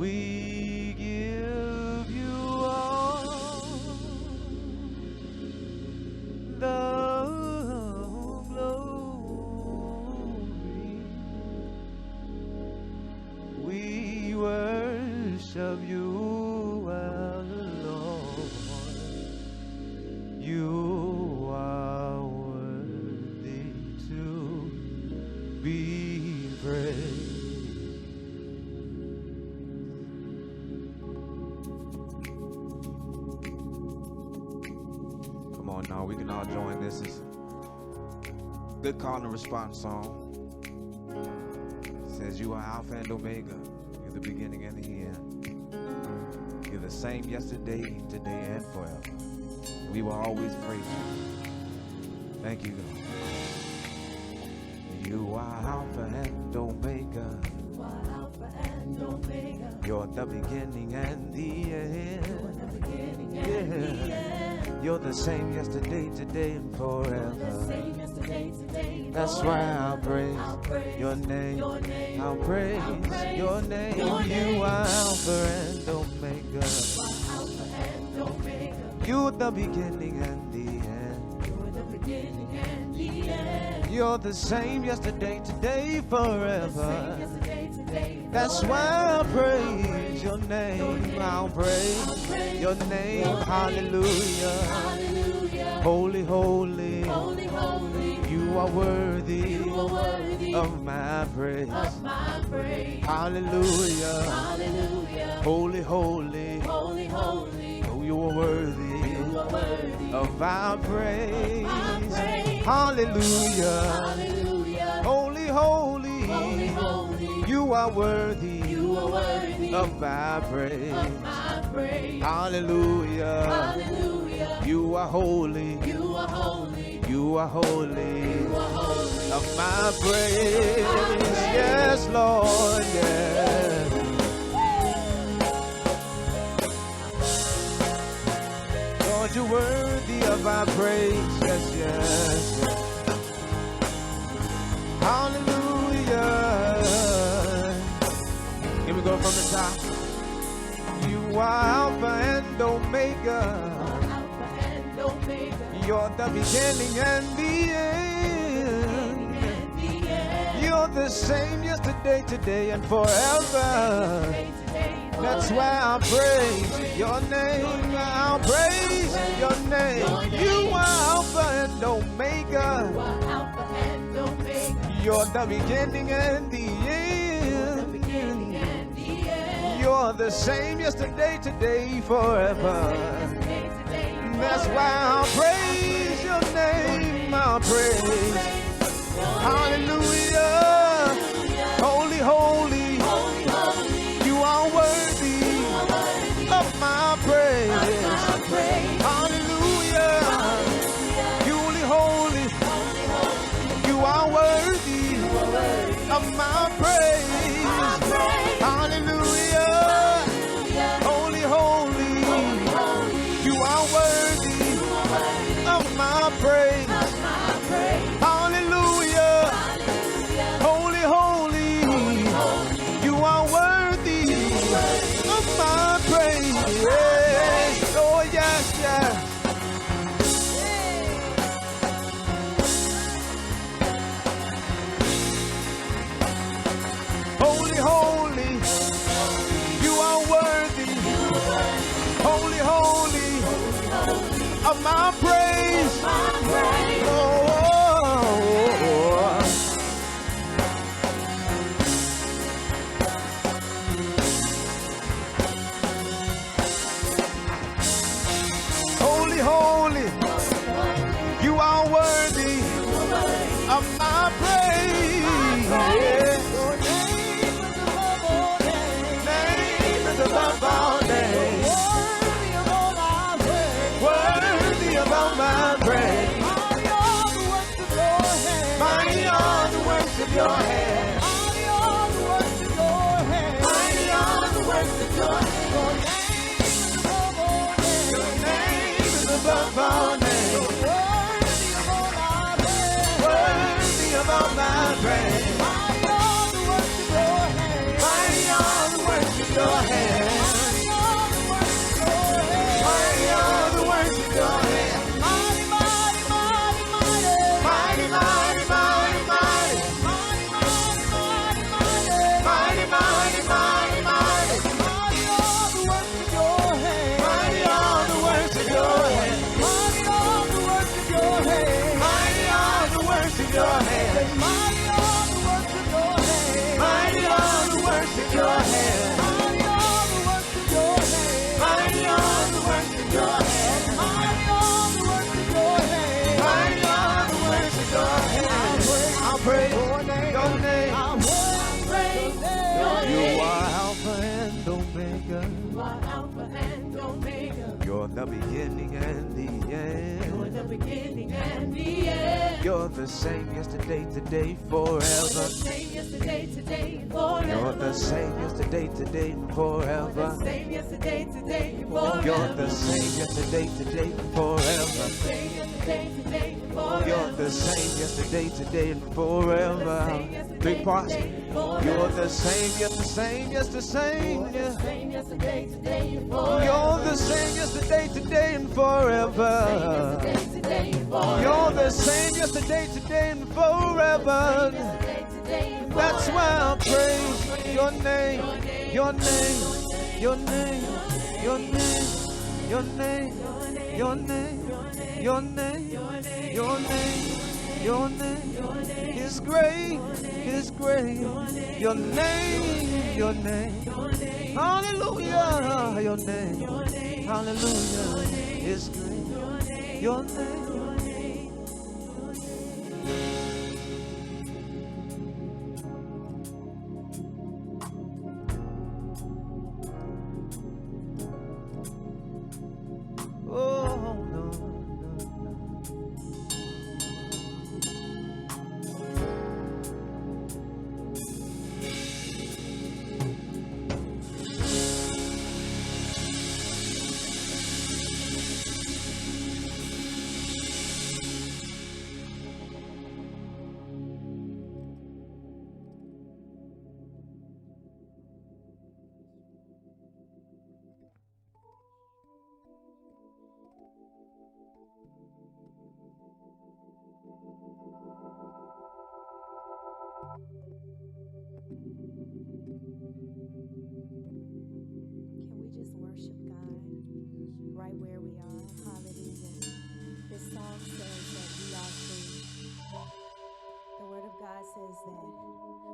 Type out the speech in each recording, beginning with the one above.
We give you all the glory. We worship you, our Lord. You are worthy to be praised. Come on now, we can all join this. It's a good call and response song. It says, you are Alpha and Omega. You're the beginning and the end. You're the same yesterday, today, and forever. We will always praise you. Thank you, God. You are Alpha and Omega. You are Alpha and Omega. You're the beginning and the end. You're the beginning and the end. You're the same yesterday, today, and forever. The same yesterday, today, and That's forever. why I'll praise your name. I'll praise your name. You are Alpha and Omega. Alpha and Omega. You're the beginning and the end. You're the beginning and the end. You're the same yesterday, today, forever. Yesterday, today, That's why I'll praise your name. I'll praise your name. Hallelujah. hallelujah. Holy, holy. Holy, holy. You are worthy You are worthy of my praise. of my praise. Hallelujah. Hallelujah. Holy, holy. Holy, holy. Oh, you are worthy You are worthy of our praise. praise. Hallelujah. Hallelujah. Holy, holy. Holy, holy. You are worthy You are worthy of our praise. of my praise. Hallelujah. Hallelujah. You are holy. You are holy. You are holy You are holy of my praise. Yes, Lord. Yes. Lord, you're worthy of our praise. Yes, yes, yes. Hallelujah. Here we go from the top. You are Alpha and Omega. Alpha and Omega. You're the beginning and the end. Beginning and the end. You're the same yesterday, today, and forever. Today, today, That's why I'll praise your name. I'll praise your name. You are Alpha and Omega. You are Alpha and Omega. You're the beginning and the The end. beginning and the end. You're the same yesterday, today, forever. Yesterday, today, That's why I'll praise your name. I'll praise. Hallelujah. Holy, holy. Holy, holy. You are worthy of my praise. My praise. Hallelujah. Holy, holy. Holy, holy. You are worthy of my praise. My praise. Hallelujah. Holy, holy. Holy, You are worthy of my praise. my praise. Hallelujah. Holy, holy. You are worthy of my praise. Yes. Oh, yes, yes. Holy, holy. You are worthy. Holy, holy of my praise. My praise. Oh, holy, holy, you are worthy of my praise. Yeah. Your name is above all names. Worthy of all my praise. Mighty are the works of your hand. Mighty are the works of your hand. Your name is above all names. Worthy of all my praise. Mighty are the works of your hand. the beginning and the end. You're the beginning and the end. You're the same yesterday, today, forever. You're the same yesterday, today, and forever. You're the same yesterday, today, and forever. You're the same yesterday, today, and forever. You're the same yesterday, today, and forever. You're the same yesterday, today, and forever. Big parts. You're the same, yes, the same, yes, the same. You're the same yesterday, today, and forever. You're the same yesterday, today, and forever. You're the same yesterday, today, and forever. That's why I praise your name, your name, your name, your name, your name, your name, your name, your name, your name is great, is great. Your name, your name, hallelujah, your name, hallelujah, is great. Your name. Oh, no, no, no. Can we just worship God right where we are? Hallelujah. This song says that we are free. The Word of God says that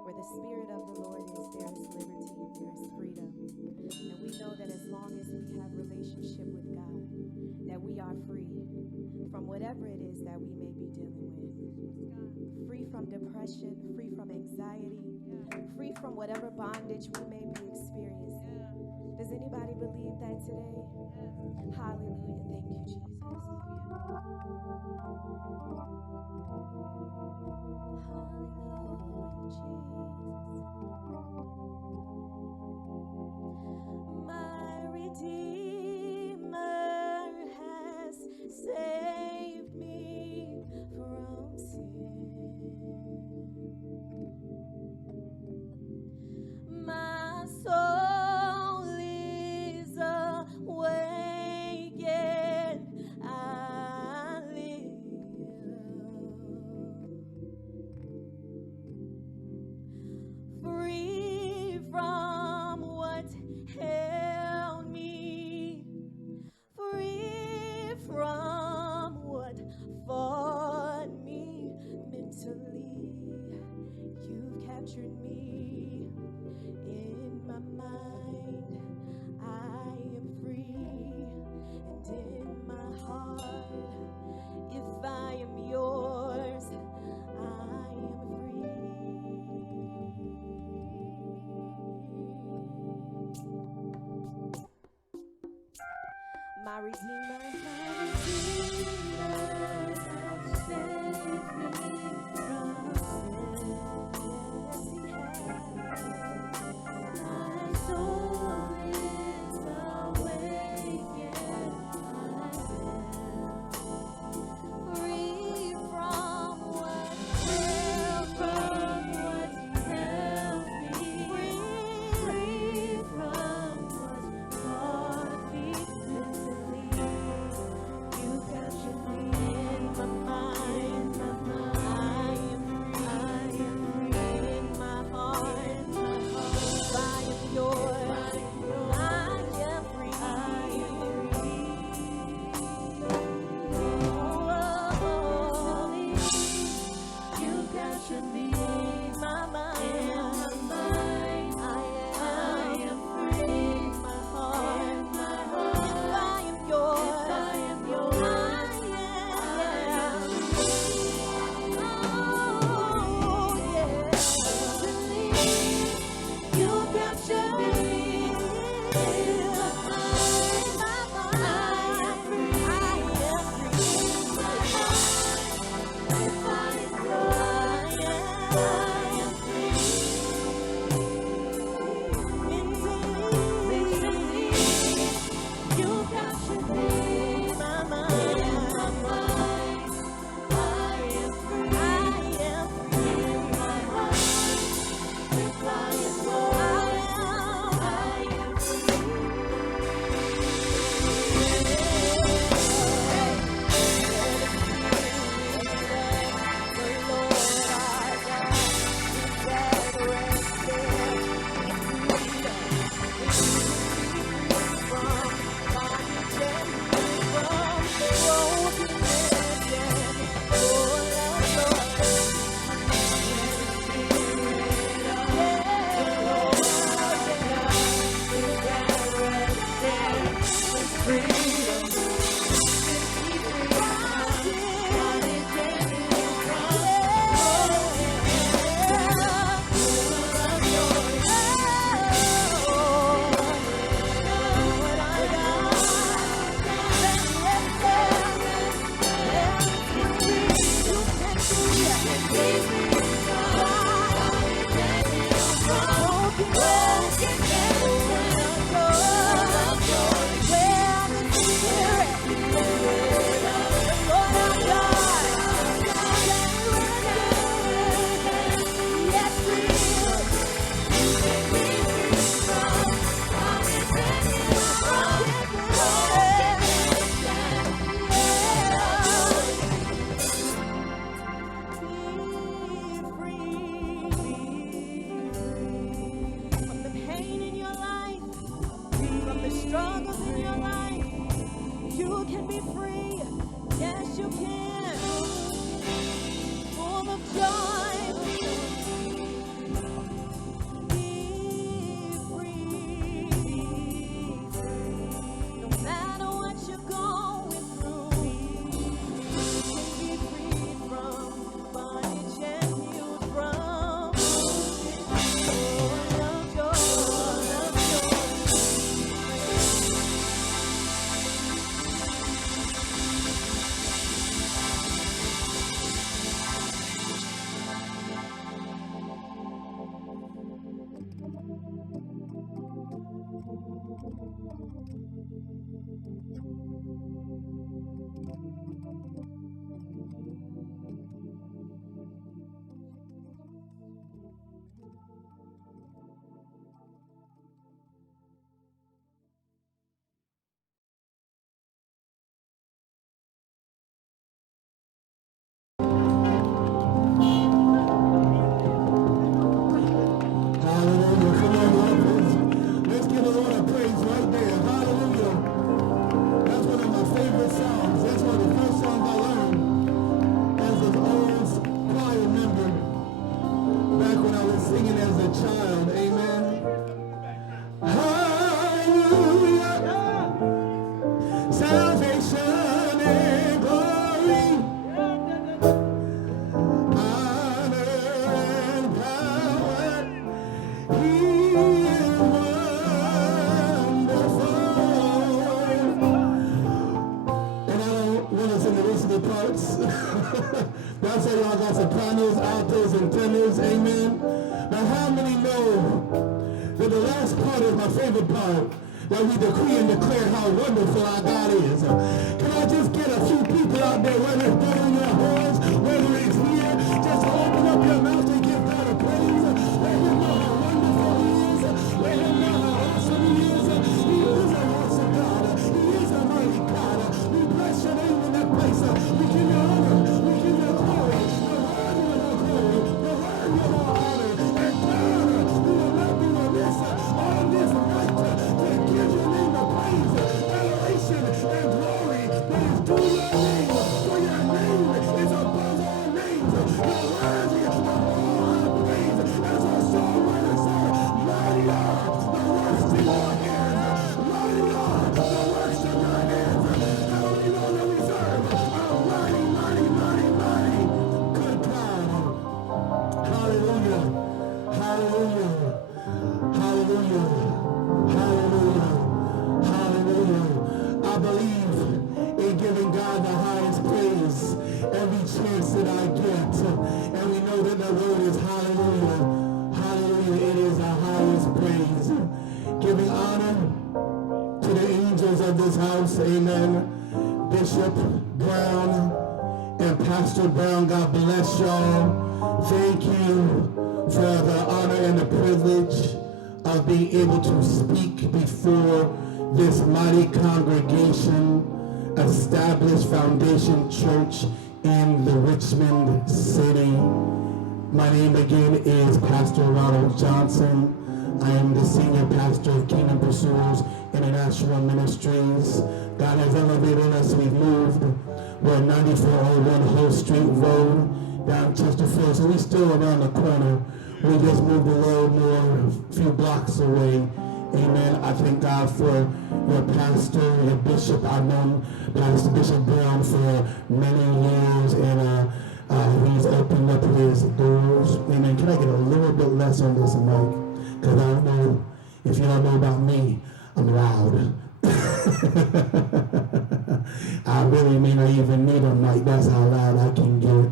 where the Spirit of the Lord is, there is liberty, there is freedom. And we know that as long as we have relationship with God, that we are free from whatever it is that we may be dealing with. Free from depression, free from anxiety, free from whatever bondage we may be experiencing. Does anybody believe that today? Hallelujah. Thank you, Jesus. Hallelujah, Jesus. My Redeemer has saved me from sin. My soul is awake and I live. Free from what held me, free from what fought me mentally. You've captured me in my mind. I am free, and in my heart, if I am yours, I am free. My Redeemer, saved me from sin. Yes, He has. My soul is awake and I am free from what held me. That's why y'all got sopranos, altos, and tenors, amen. Now how many know that the last part is my favorite part, that we decree and declare how wonderful our God is. Can I just get a few people out there, whether it's blowing your horns, whether it's here, just open up your mouth and give God a praise. Let him know how wonderful he is. Let him know how awesome he is. He is an awesome God. He is a mighty God. We bless your name in that place. We give you honor. We give you glory. You're worthy of our glory. You're worthy of our honor. And God, we will not be remiss on this night to give your name the praise, adoration, and glory that is due your name. For your name is above all names. You're worthy of all our praise. As our songwriter said, mighty are the works in your hands. Mighty are the works of your hands. How many know that we serve a mighty, mighty, mighty, mighty good God? Hallelujah. Hallelujah. Hallelujah. Hallelujah. Hallelujah. I believe in giving God the highest praise every chance that I get. And we know that the word is hallelujah. Hallelujah. It is the highest praise. Giving honor to the angels of this house. Amen. Bishop Brown and Pastor Brown, God bless y'all. Thank you for the honor and the privilege of being able to speak before this mighty congregation, established Foundation Church in the Richmond city. My name again is Pastor Ronald Johnson. I am the senior pastor of Kingdom Pursuers International Ministries. God has elevated us. We've moved. We're at 9401 Hull Street Road, down Chesterfield. So we're still around the corner. We just moved a little more, a few blocks away. Amen. I thank God for your pastor, your bishop. I've known Pastor Bishop Brown for many years, and he's opened up his doors. Amen. Can I get a little bit less on this mic? Because I don't know, if you don't know about me, I'm loud. I really may not even need a mic. That's how loud I can get.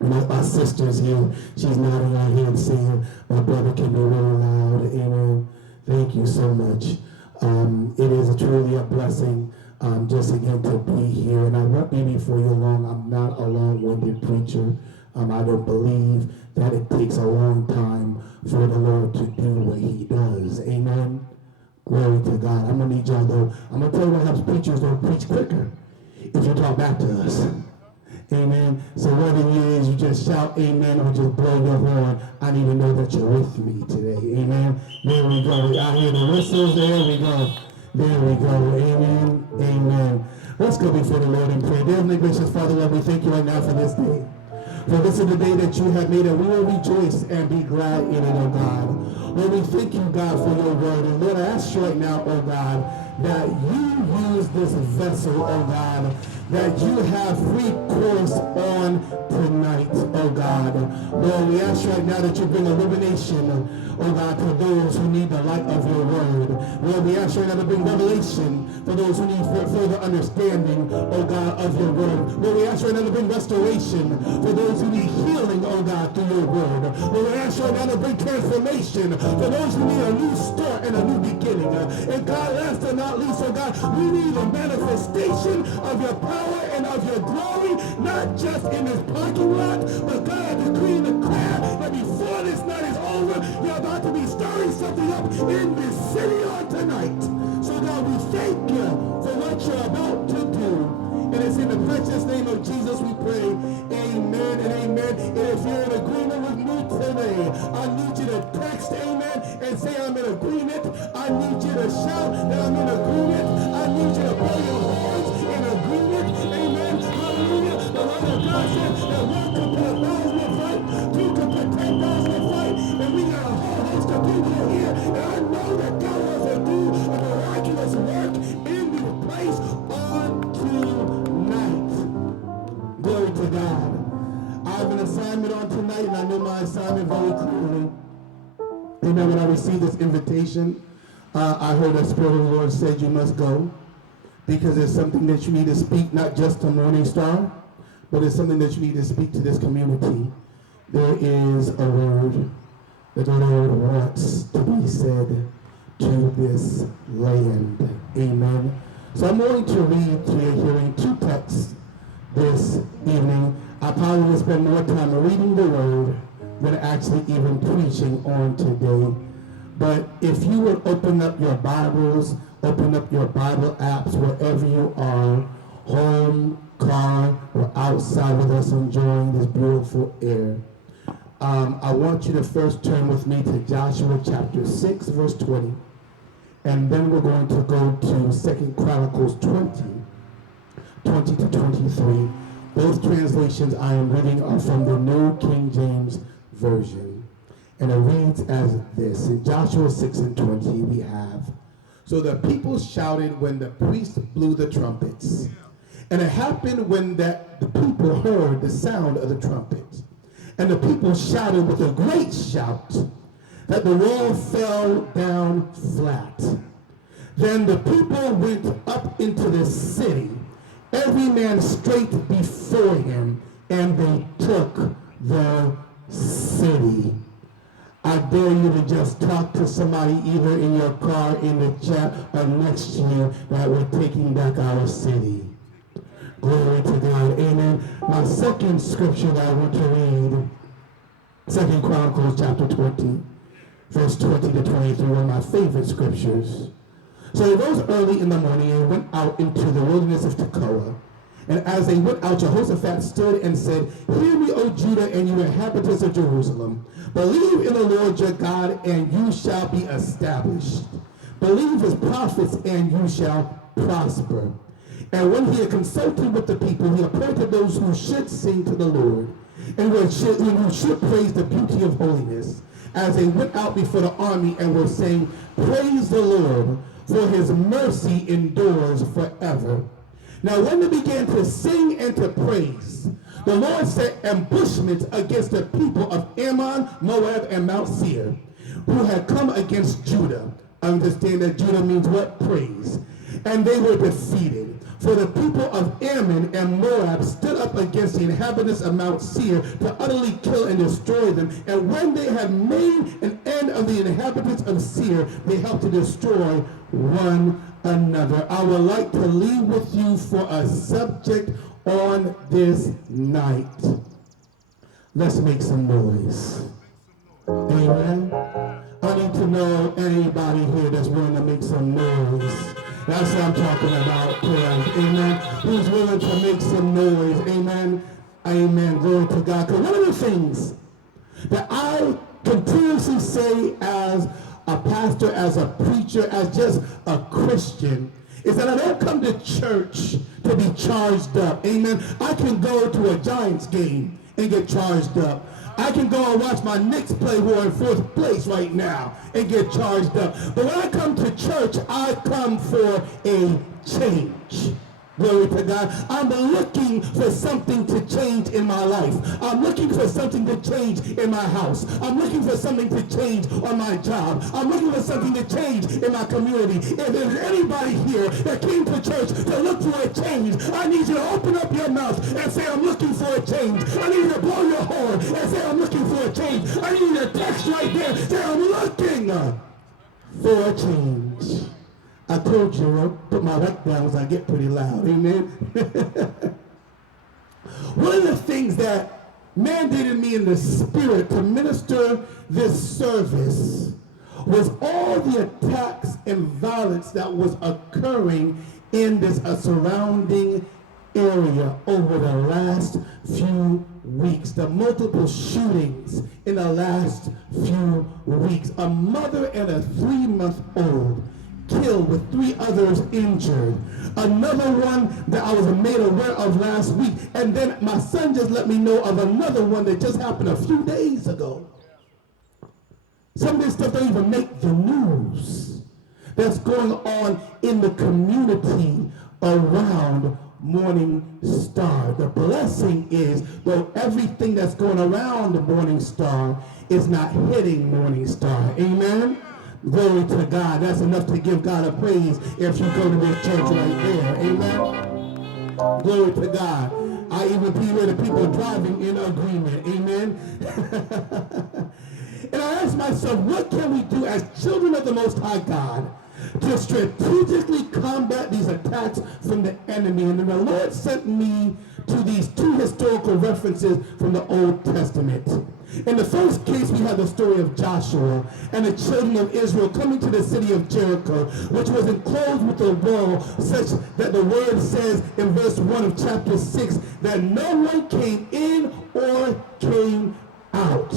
My sister's here. She's nodding her head saying, my brother can be really loud. Amen. Thank you so much. It is truly a blessing just again to be here. And I won't be before you long. I'm not a long-winded preacher. I don't believe that it takes a long time for the Lord to do what he does. Amen. Glory to God. I'm going to need y'all though. I'm going to tell you what helps preachers don't preach quicker if you talk back to us. Amen. So whether it is you just shout amen or just blow your horn, I need to know that you're with me today. Amen. There we go. I hear the whistles. There we go. There we go. Amen. Amen. Let's go before the Lord in prayer. Dear Heavenly Gracious Father, Lord, we thank you right now for this day. For this is the day that you have made, and we will rejoice and be glad in it, oh God. Lord, we thank you, God, for your word. And Lord, I ask you right now, oh God, that you use this vessel, oh God, that you have free course on tonight, oh God. Lord, we ask right now that you bring illumination, oh God, to those who need the light of your word. Lord, we ask right now to bring revelation for those who need further understanding, oh God, of your word. Lord, we ask right now to bring restoration for those who need healing, oh God, through your word. Lord, we ask right now to bring transformation for those who need a new start and a new beginning. And God, last but not least, oh God, we need a manifestation of your power and of your glory, not just in this parking lot, but God, I decree and declare that before this night is over, you're about to be stirring something up in this city on tonight. So God, we thank you for what you're about to do. And it's in the precious name of Jesus we pray. Amen and amen. And if you're in agreement with me today, I need you to text amen and say I'm in agreement. I need you to shout that I'm in agreement. I need you to blow your horns in agreement. Amen. Hallelujah. The word of God said that 1 could put 1,000 to fight, 2 could put 10,000 to fight, and we got a whole host of people here. And I know that God wants to do a miraculous work in this place on tonight. Glory to God. I have an assignment on tonight, and I know my assignment very clearly. Amen. When I received this invitation, I heard the Spirit of the Lord said you must go, because it's something that you need to speak, not just to Morning Star, but it's something that you need to speak to this community. There is a word that the Lord wants to be said to this land. Amen. So I'm going to read to your hearing 2 texts this evening. I probably will spend more time reading the word than actually even preaching on today. But if you would open up your Bibles, open up your Bible apps wherever you are, home, car, or outside with us enjoying this beautiful air. I want you to first turn with me to Joshua chapter 6, verse 20. And then we're going to go to 2 Chronicles 20 to 23. Both translations I am reading are from the New King James Version. And it reads as this. In Joshua 6 and 20 we have, so the people shouted when the priest blew the trumpets. And it happened when the people heard the sound of the trumpets. And the people shouted with a great shout that the wall fell down flat. Then the people went up into the city, every man straight before him, and they took the city. I dare you to just talk to somebody either in your car, in the chat, or next to you that we're taking back our city. Glory to God. Amen. My second scripture that I want to read, 2 Chronicles chapter 20, verse 20 to 23, one of my favorite scriptures. So they rose early in the morning and went out into the wilderness of Tekoa. And as they went out, Jehoshaphat stood and said, hear me, O Judah, and you inhabitants of Jerusalem. Believe in the Lord your God, and you shall be established. Believe his prophets, and you shall prosper. And when he had consulted with the people, he appointed those who should sing to the Lord, and who should praise the beauty of holiness, as they went out before the army and were saying, praise the Lord, for his mercy endures forever. Now when they began to sing and to praise, the Lord set ambushments against the people of Ammon, Moab, and Mount Seir, who had come against Judah. Understand that Judah means what? Praise. And they were defeated. For the people of Ammon and Moab stood up against the inhabitants of Mount Seir to utterly kill and destroy them. And when they had made an end of the inhabitants of Seir, they helped to destroy one another. I would like to leave with you for a subject on this night. Let's make some noise. Amen. I need to know anybody here that's willing to make some noise. That's what I'm talking about tonight. Amen. Who's willing to make some noise? Amen. Amen. Glory to God. Because one of the things that I continuously say as a pastor, as a preacher, as just a Christian, is that I don't come to church to be charged up. Amen. I can go to a Giants game and get charged up. I can go and watch my Knicks play who are in fourth place right now and get charged up. But when I come to church, I come for a change. Glory to God. I'm looking for something to change in my life. I'm looking for something to change in my house. I'm looking for something to change on my job. I'm looking for something to change in my community. If there's anybody here that came to church to look for a change, I need you to open up your mouth and say, I'm looking for a change. I need you to blow your horn and say, I'm looking for a change. I need you to text right there, say, I'm looking for a change. I told you, I'll put my mic down as I get pretty loud. Amen. One of the things that mandated me in the spirit to minister this service was all the attacks and violence that was occurring in this surrounding area over the last few weeks. The multiple shootings in the last few weeks. A mother and a 3-month-old killed with 3 others injured. Another one that I was made aware of last week. And then my son just let me know of another one that just happened a few days ago. Some of this stuff don't even make the news. That's going on in the community around Morning Star. The blessing is, though everything that's going around the Morning Star is not hitting Morning Star. Amen? Glory to God. That's enough to give God a praise if you go to this church right there. Amen. Glory to God. I even hear the people driving in agreement. Amen. And I ask myself, what can we do as children of the Most High God to strategically combat these attacks from the enemy? And then the Lord sent me to these 2 historical references from the Old Testament. In the first case, we have the story of Joshua and the children of Israel coming to the city of Jericho, which was enclosed with a wall, such that the word says in verse 1 of chapter 6 that no one came in or came out.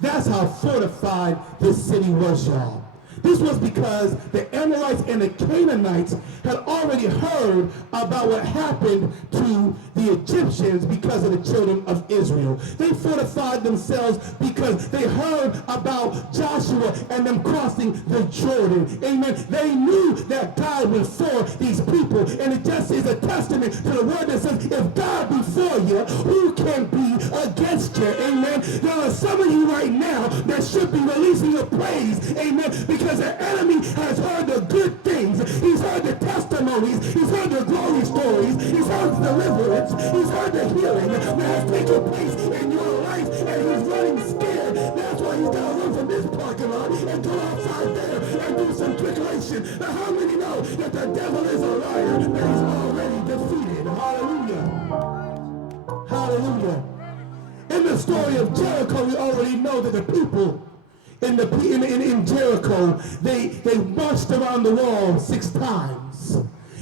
That's how fortified this city was, y'all. This was because the Amorites and the Canaanites had already heard about what happened to the Egyptians because of the children of Israel. They fortified themselves because they heard about Joshua and them crossing the Jordan. Amen. They knew that God was for these people. And it just is a testament to the word that says, if God be for you, who can be against you? Amen. There are some of you right now that should be releasing your praise. Amen. Because the enemy has heard the good things. He's heard the testimonies. He's heard the glory stories. He's heard the deliverance. He's heard the healing that has taken place in your life. And he's running scared. That's why he's got to run from this parking lot and go outside there and do some trickeration. Now how many know that the devil is a liar, that he's already defeated? Hallelujah. Hallelujah. In the story of Jericho, we already know that the people in Jericho, they marched around the wall 6 times.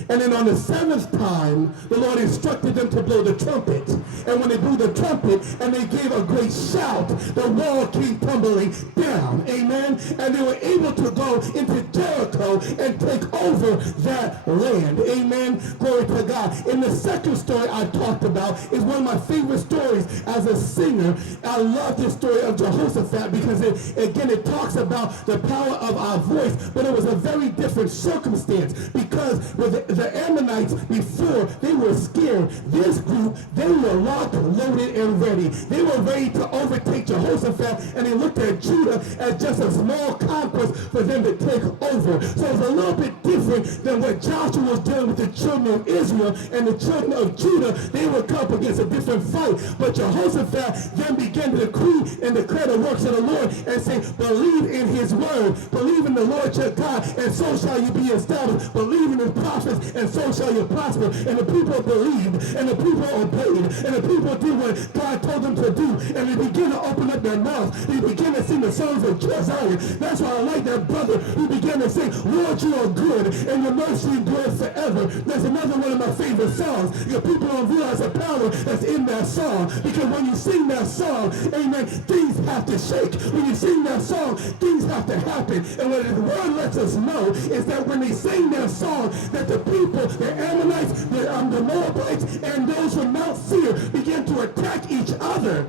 And then on the 7th time, the Lord instructed them to blow the trumpet. And when they blew the trumpet and they gave a great shout, the wall came tumbling down. Amen. And they were able to go into Jericho and take over that land. Amen. Glory to God. In the second story I talked about is one of my favorite stories as a singer, I love this story of Jehoshaphat because it talks about the power of our voice, but it was a very different circumstance because with the Ammonites before, they were scared. This group, they were locked, loaded, and ready. They were ready to overtake Jehoshaphat, and they looked at Judah as just a small conquest for them to take over. So it's a little bit different than what Joshua was dealing with the children of Israel and the children of Judah. They were up against a different fight. But Jehoshaphat then began to decree and declare the works of the Lord and say, believe in his word, believe in the Lord your God, and so shall you be established. Believe in his prophets, and so shall you prosper. And the people believed, and the people obeyed, and the people did what God told them to do, and they began to open up their mouths. They began to sing the songs of Josiah. That's why I like that brother who began to sing, Lord, you are good, and your mercy endures forever. That's another one of my favorite songs. Your people don't realize the power that's in that song, because when you sing that song, amen, things have to shake. When you sing that song, things have to happen. And what the word lets us know is that when they sing that song, that the people, the Ammonites, the Moabites, and those from Mount Seir began to attack each other.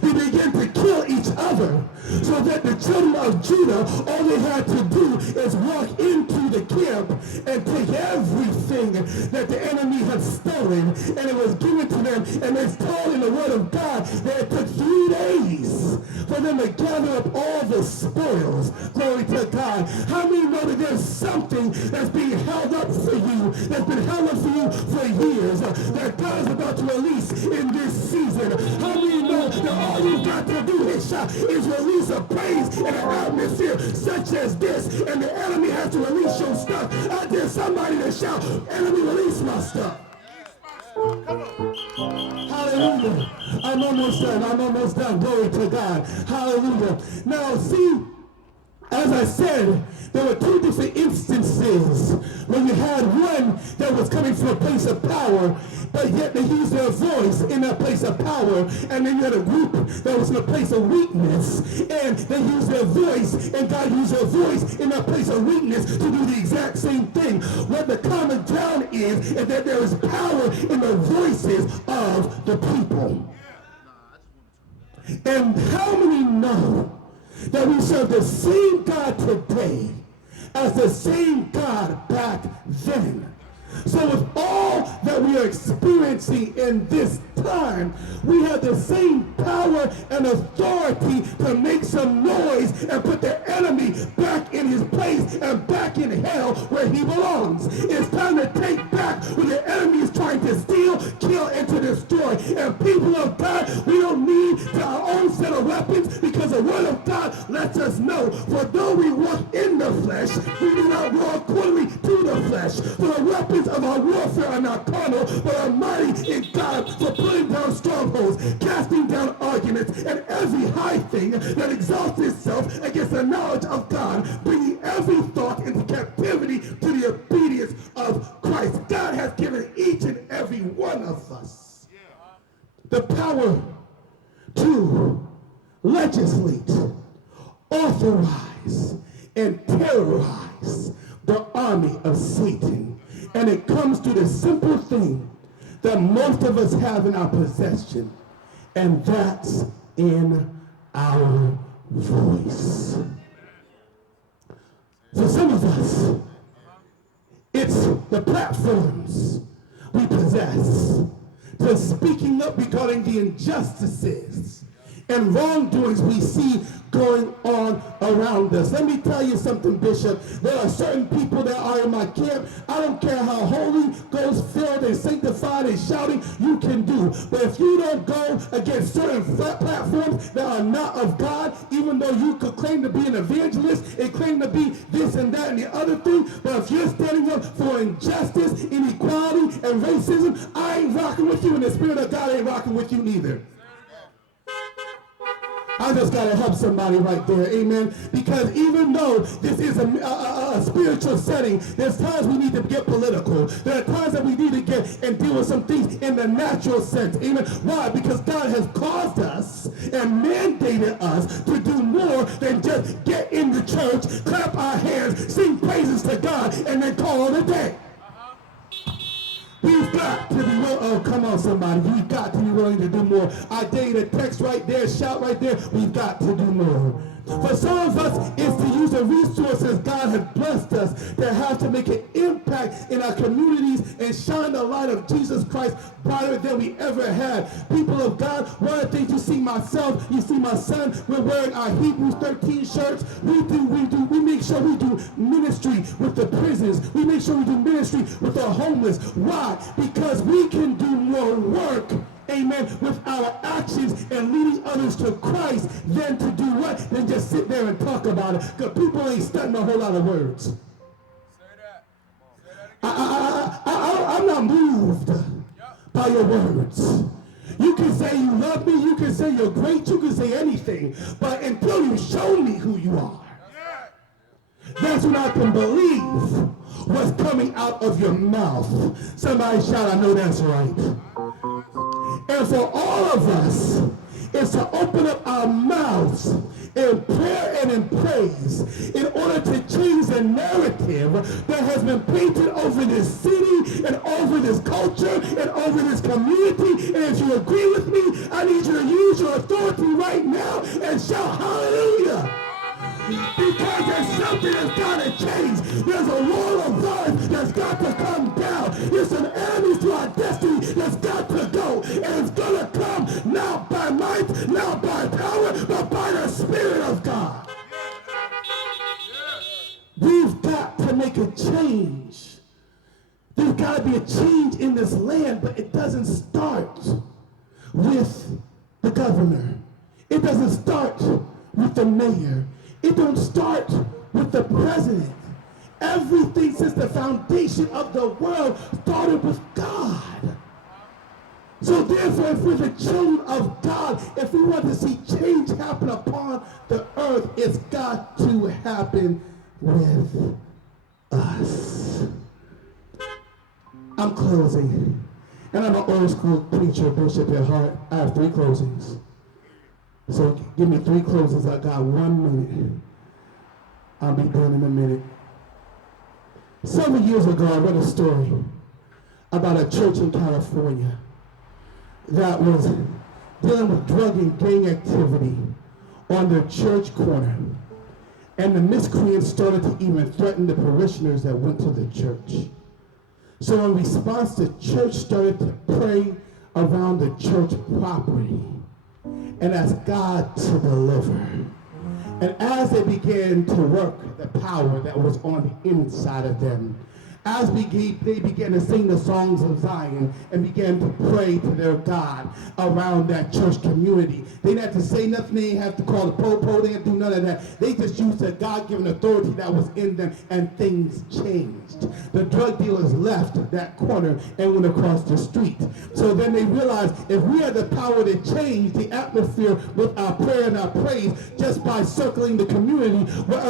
They began to kill each other, so that the children of Judah, all they had to do is walk into the camp and take everything that the enemy had stolen, and it was given to them. And it's told in the word of God that it took 3 days for them to gather up all the spoils. Glory to God. How many know that there's something that's being held up for you, that's been held up for you for years, that God is about to release in this season? How many know that all you've got to do is release a praise in an atmosphere such as this, and the enemy has to release your stuff? I dare somebody to shout, enemy, release my stuff. Hallelujah. I'm almost done. Glory to God. Hallelujah. Now see, as I said, there were 2 different instances when you had one that was coming from a place of power, but yet they used their voice in that place of power. And then you had a group that was in a place of weakness, and they used their voice, and God used their voice in that place of weakness to do the exact same thing. What the common ground is that there is power in the voices of the people. And how many know that we serve the same God today as the same God back then? So with all that we are experiencing in this time, we have the same power and authority to make some noise and put the enemy back in his place and back in hell where he belongs. It's time to take back what the enemy is trying to steal, kill, and to destroy. And people of God, we don't need our own set of weapons, because the word of God lets us know, for though we walk in the flesh, we do not war accordingly to the flesh. For the weapons of our warfare are not carnal, but are mighty in God for pulling down strongholds, casting down arguments, and every high thing that exalts itself against the knowledge of God, bringing every thought into captivity to the obedience of Christ. God has given each and every one of us the power to legislate, authorize, and terrorize the army of Satan. And it comes to the simple thing that most of us have in our possession, and that's in our voice. For some of us, it's the platforms we possess to speaking up regarding the injustices and wrongdoings we see going on around us. Let me tell you something, Bishop. There are certain people that are in my camp. I don't care how Holy Ghost filled and sanctified and shouting you can do. But if you don't go against certain platforms that are not of God, even though you could claim to be an evangelist and claim to be this and that and the other thing, but if you're standing up for injustice, inequality, and racism, I ain't rocking with you, and the Spirit of God ain't rocking with you neither. I just got to help somebody right there, amen? Because even though this is a spiritual setting, there's times we need to get political. There are times that we need to get and deal with some things in the natural sense, amen? Why? Because God has caused us and mandated us to do more than just get in the church, clap our hands, sing praises to God, and then call it a day. We've got to be well Oh, come on, somebody. You've got to be willing to do more. I dare you to text right there, shout right there. We've got to do more. For some of us, it's to use the resources God has blessed us to have to make an impact in our communities and shine the light of Jesus Christ brighter than we ever had. People of God, one of the things you see myself, you see my son, we're wearing our Hebrews 13 shirts. We make sure we do ministry with the prisons. We make sure we do ministry with the homeless. Why? Because we can do more work, amen, with our actions and leading others to Christ than to do what? Than just sit there and talk about it. Because people ain't studying a whole lot of words. Say that. I'm not moved by your words. You can say you love me, you can say you're great, you can say anything. But until you show me who you are, that's when I can believe what's coming out of your mouth. Somebody shout, I know that's right. And for all of us, is to open up our mouths in prayer and in praise in order to change the narrative that has been painted over this city and over this culture and over this community. And if you agree with me, I need you to use your authority right now and shout hallelujah. Because there's something that's got to change. There's a wall of life that's got to come down. There's some enemies to our destiny that's got to go. And it's going to come not by might, not by power, but by the Spirit of God. We've got to make a change. There's got to be a change in this land, but it doesn't start with the governor. It doesn't start with the mayor. It don't start with the president. Everything since the foundation of the world started with God. So therefore, if we're the children of God, if we want to see change happen upon the earth, it's got to happen with us. I'm closing. And I'm an old school preacher, bishop at heart. I have 3 closings. So give me 3 closes. I got 1 minute. I'll be done in a minute. Several years ago, I read a story about a church in California that was dealing with drug and gang activity on their church corner. And the miscreants started to even threaten the parishioners that went to the church. So in response, the church started to pray around the church property and ask God to deliver. And as they began to work the power that was on the inside of them, as they began to sing the songs of Zion and began to pray to their God around that church community. They didn't have to say nothing. They didn't have to call the po-po. They didn't do none of that. They just used the God-given authority that was in them, and things changed. The drug dealers left that corner and went across the street. So then they realized if we had the power to change the atmosphere with our prayer and our praise just by circling the community,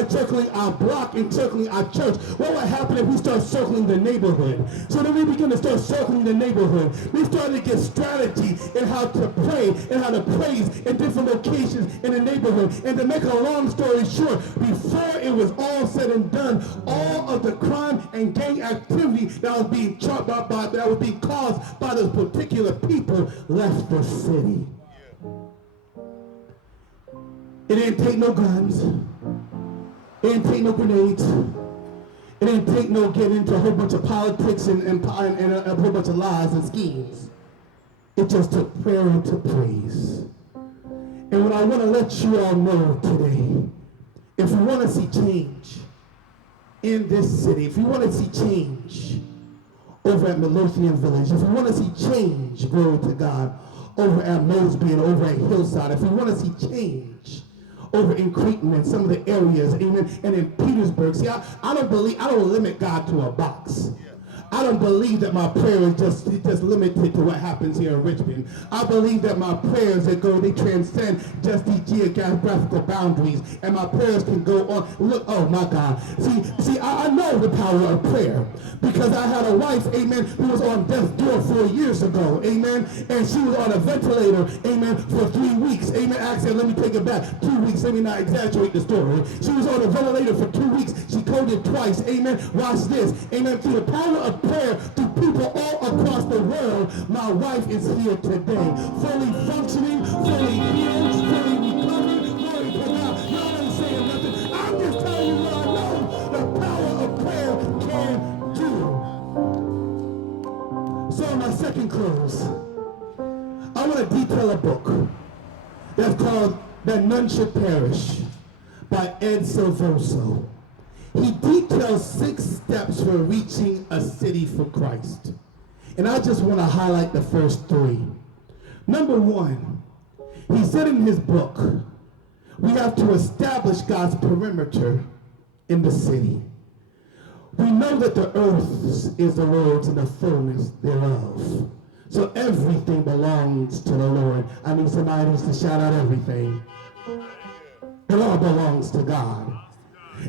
circling our block and circling our church, what would happen if we start circling the neighborhood? So then we begin to start circling the neighborhood. We started to get strategy in how to pray and how to praise in different locations in the neighborhood. And to make a long story short, before it was all said and done, all of the crime and gang activity that was being caused by those particular people left the city. It didn't take no guns. It didn't take no grenades. It didn't take no getting into a whole bunch of politics and a whole bunch of lies and schemes. It just took prayer and to praise. And what I want to let you all know today, if we want to see change in this city, if we want to see change over at Midlothian Village, if we want to see change, glory to God, over at Mosby and over at Hillside, if we want to see change over in Creighton and some of the areas, amen, and in Petersburg. See, I don't limit God to a box. I don't believe that my prayer is just limited to what happens here in Richmond. I believe that my prayers they transcend just these geographical boundaries, and my prayers can go on. Look, oh my God. See, I know the power of prayer because I had a wife, amen, who was on death's door 4 years ago, amen, and she was on a ventilator, amen, for 3 weeks, amen. Actually, let me take it back. 2 weeks, let me not exaggerate the story. She was on a ventilator for 2 weeks. She coded twice, amen. Watch this, amen. Through the power of of prayer to people all across the world, my wife is here today, fully functioning, fully healed, fully recovered. Glory to God. Y'all ain't saying nothing. I'm just telling you what I know the power of prayer can do. So in my second close, I want to detail a book that's called That None Should Perish by Ed Silvoso. He details 6 steps for reaching a city for Christ. And I just want to highlight the first 3. Number 1, he said in his book, we have to establish God's perimeter in the city. We know that the earth is the Lord's and the fullness thereof. So everything belongs to the Lord. I need somebody needs to shout out everything. It all belongs to God.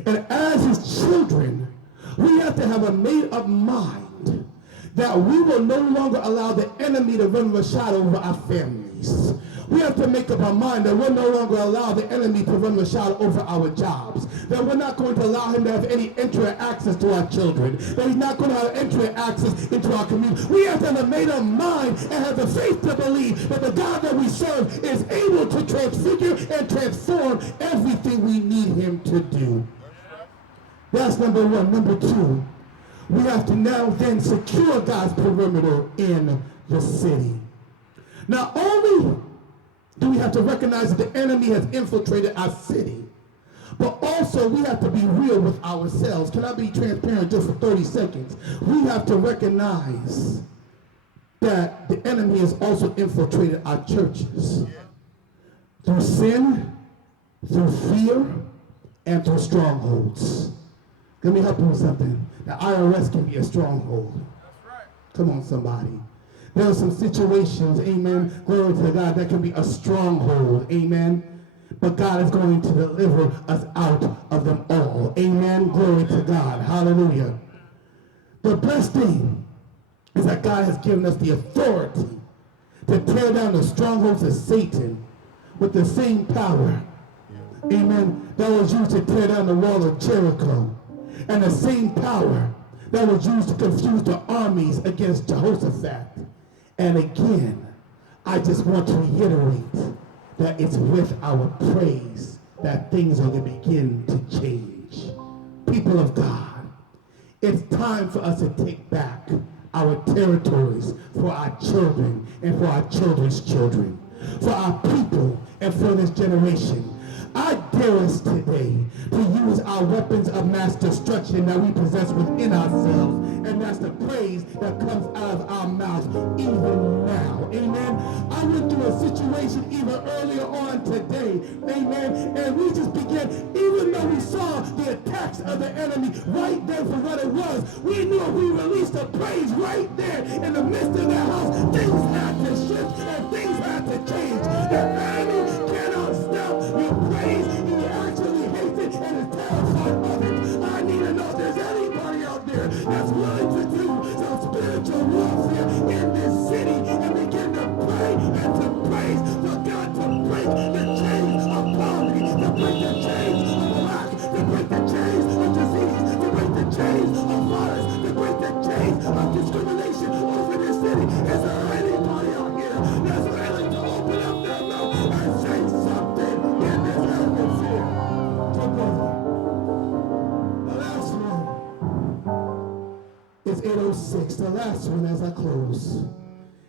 And as his children, we have to have a made-up mind that we will no longer allow the enemy to run roughshod over our families. We have to make up our mind that we'll no longer allow the enemy to run roughshod over our jobs. That we're not going to allow him to have any entry access to our children. That he's not going to have entry access into our community. We have to have a made-up mind and have the faith to believe that the God that we serve is able to transfigure and transform everything we need him to do. That's number 1. Number 2, we have to now then secure God's perimeter in the city. Not only do we have to recognize that the enemy has infiltrated our city, but also we have to be real with ourselves. Can I be transparent just for 30 seconds? We have to recognize that the enemy has also infiltrated our churches through sin, through fear, and through strongholds. Let me help you with something. The IRS can be a stronghold. That's right. Come on, somebody. There are some situations, amen, glory to God, that can be a stronghold, amen. But God is going to deliver us out of them all. Amen, glory to God, hallelujah. The best thing is that God has given us the authority to tear down the strongholds of Satan with the same power, amen, that was used to tear down the wall of Jericho. And the same power that was used to confuse the armies against Jehoshaphat. And again, I just want to reiterate that it's with our praise that things are going to begin to change. People of God, it's time for us to take back our territories for our children and for our children's children, for our people and for this generation. I dare us today to use our weapons of mass destruction that we possess within ourselves, and that's the praise that comes out of our mouth even now. Amen. I went through a situation even earlier on today. Amen. And we just began, even though we saw the attacks of the enemy right there for what it was, we knew if we released the praise right there in the midst of that house, things had to shift and things had to change. The enemy cannot stop your praise. He actually hates it and is terrified of it. I need to know if there's anybody out there that's willing to do some spiritual warfare in this city and begin to pray and to praise for God to break the chains of poverty, to break the chains of lack, to break the chains of disease, to break the chains of violence, to break the chains of discrimination over this city. Is there anybody out here that's willing to open up their mouth and say something in this atmosphere? The last one is 806. The last one as I close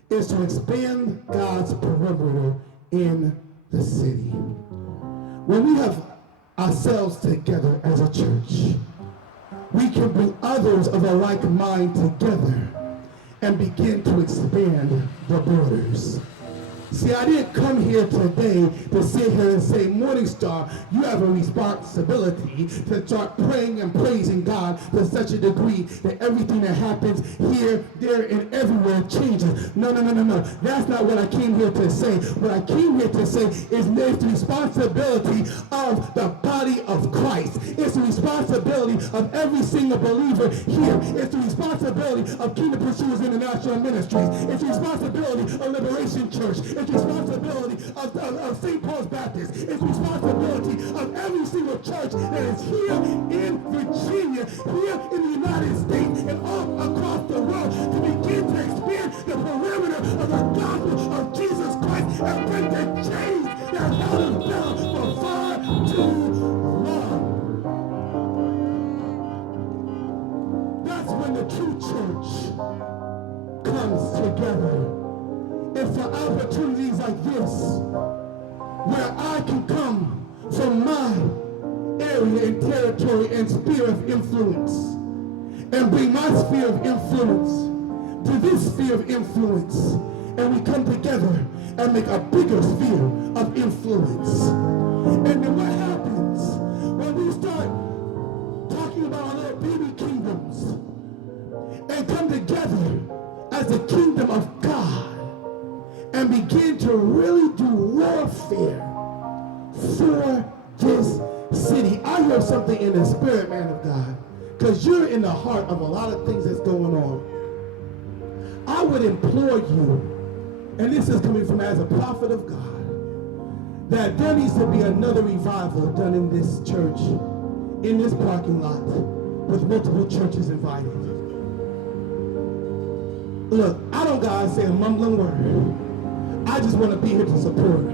is to expand God's perimeter in the city. When we have ourselves together as a church, we can bring others of a like mind together and begin to expand the borders. See, I didn't come here today to sit here and say, Morning Star, you have a responsibility to start praying and praising God to such a degree that everything that happens here, there, and everywhere changes. No. That's not what I came here to say. What I came here to say is it's the responsibility of the body of Christ. It's the responsibility of every single believer here. It's the responsibility of Kingdom Pursuers International Ministries. It's the responsibility of Liberation Church. It's responsibility of St. Paul's Baptist. It's responsibility of every every single church that is here in Virginia, here in the United States, and all across the world to begin to expand the perimeter of the gospel of Jesus Christ and break the chains that have held us down for far too long. That's when the true church comes together. And for opportunities like this, where I can come from my area and territory and sphere of influence and bring my sphere of influence to this sphere of influence, and we come together and make a bigger sphere of influence. And then what happens when we start talking about our little baby kingdoms and come together as the kingdom of God and begin to really do warfare for this city? I hear something in the spirit, man of God, because you're in the heart of a lot of things that's going on. I would implore you, and this is coming from as a prophet of God, that there needs to be another revival done in this church, in this parking lot, with multiple churches invited. Look, I don't gotta say a mumbling word. I just want to be here to support,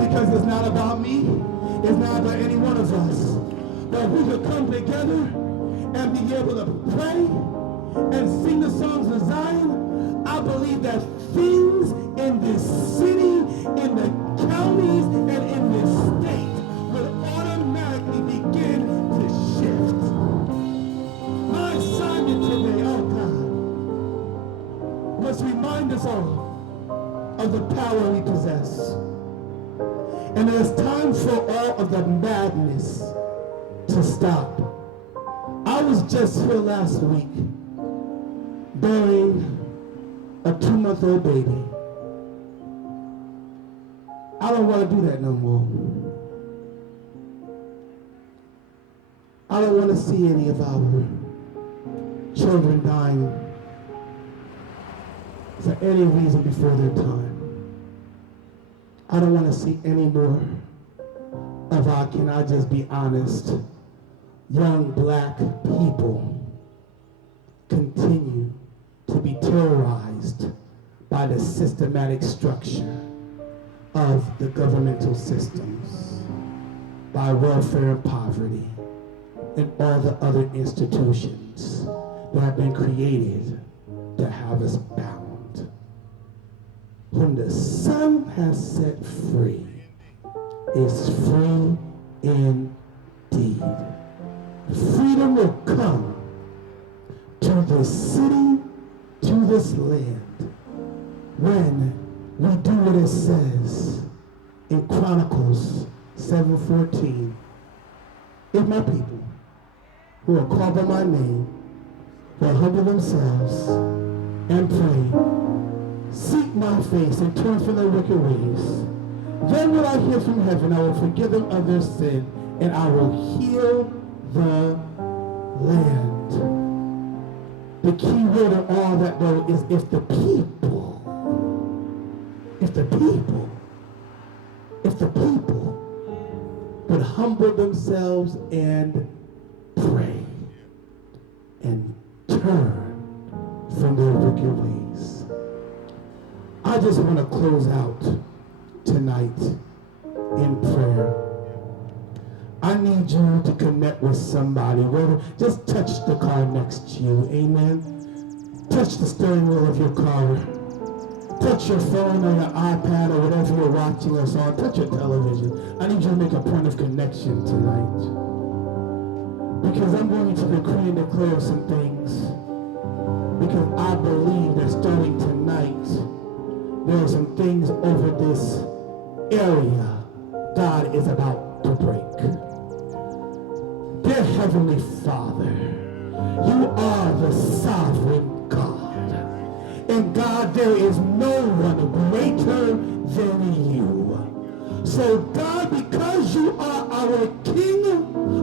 because it's not about me, it's not about any one of us, but we could come together and be able to pray and sing the songs of Zion. I believe that things in this city, in the counties, and in this state will automatically begin to shift. My assignment today, oh God, must remind us all of the power we possess. And it's time for all of the madness to stop. I was just here last week burying a 2-month-old baby. I don't want to do that no more. I don't want to see any of our children dying for any reason before their time. I don't want to see any more of our, can I just be honest, young black people continue to be terrorized by the systematic structure of the governmental systems, by welfare and poverty, and all the other institutions that have been created to have us bound. Whom the Son has set free is free indeed. Freedom will come to this city, to this land, when we do what it says in Chronicles 7:14. If my people, who are called by my name, will humble themselves and pray, seek my face and turn from their wicked ways, then will I hear from heaven, I will forgive them of their sin, and I will heal the land. The key word in all that though is if the people would humble themselves and pray and turn from their wicked ways. I just want to close out tonight in prayer. I need you to connect with somebody. Whether, just touch the car next to you. Amen. Touch the steering wheel of your car. Touch your phone or your iPad or whatever you're watching us on. Touch your television. I need you to make a point of connection tonight, because I'm going to decree and declare some things, because I believe that starting tonight, there are some things over this area God is about to break. Dear Heavenly Father, you are the sovereign God. And God, there is no one greater than you. So God, because you are our King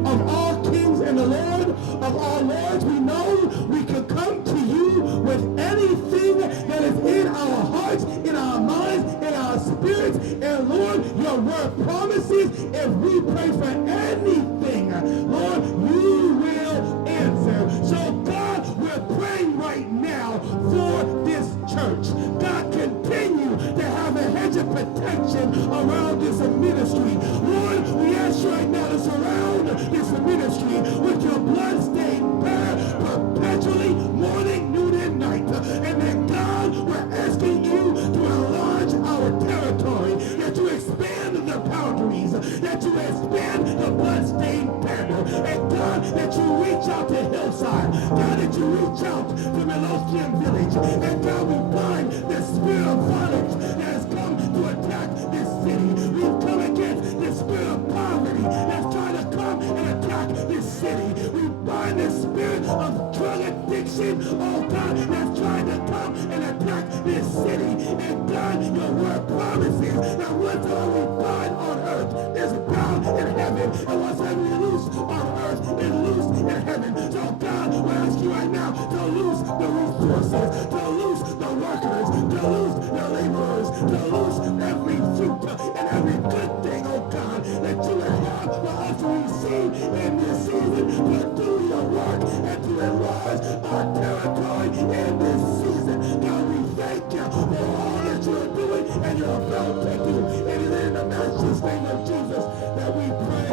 of all kings and the Lord of all lords, we know we can come to you with anything that is in our hearts, in our minds, in our spirits. And Lord, your word promises if we pray for anything, Lord, you will answer. So God, we're praying right now for this church. God, continue to have a hedge of protection around this ministry. Lord, we ask you right now to surround this ministry with your blood-stained prayer perpetually, morning, noon, and night. And then God, we're asking you to enlarge our territory, that you expand the boundaries, that you expand the blood-stained banner, and God, that you reach out to Hillside, God, that you reach out to Midlothian Village, and God, we bind the spirit of violence that has come to attack this city. We come against the spirit of poverty that's trying to come and attack this city. We bind the spirit of drug addiction, oh God, that's trying to come and attack this city. And God, your word promises that whatsoever we bind on earth is bound in heaven, and whatsoever we loose on earth is loose in heaven. So God, we ask you right now to loose the resources, to loose the workers, to loose the laborers, to loose every fruit and every good thing, oh God, that you would have for us to receive in this season, to do your work and to enlarge our territory in this season. God, we thank you for all that you are doing and you're about to do. It is in the matchless name of Jesus that we pray.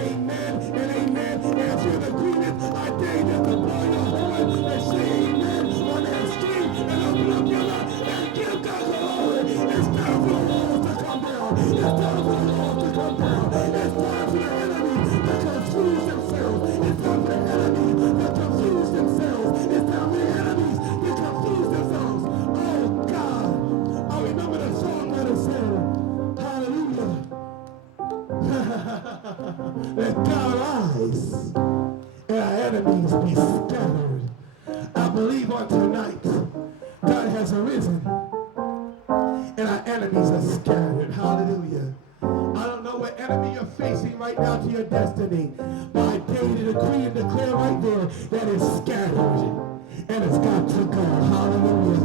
Amen and amen. And if you're in agreement, I dare you just to blow your horn and say amen on that street and open up your mouth and give God glory. It's time for the walls to come down. It's time for the walls to come down. It's time for the enemy to confuse themselves. It's time for the enemy to confuse themselves. It's time for the enemies to confuse themselves. Oh God, I remember the song that it said, hallelujah. Let God arise and our enemies be scattered. I believe on tonight, God has arisen and our enemies are scattered. Hallelujah. I don't know what enemy you're facing right now to your destiny, but I dare you to decree and declare right there that it's scattered and it's got to go. Hallelujah.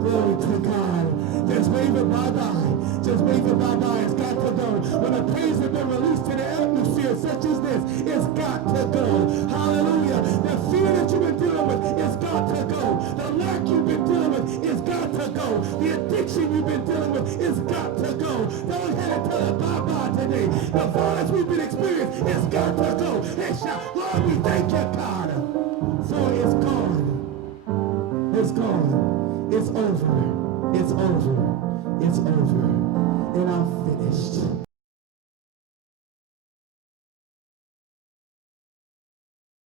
Glory to God. Just wave it bye-bye. Just wave it bye-bye. It's got to go. When the praise has been released to the atmosphere such as this, it's got to go. Hallelujah. The fear that you've been dealing with, it's got to go. The lack you've been dealing with, it's got to go. The addiction you've been dealing with, it's got to go. Don't head and tell it bye-bye today. The violence we've been experiencing, it's got to go. And shout, Lord, we thank you, God, for it's gone. It's gone. It's over. It's over.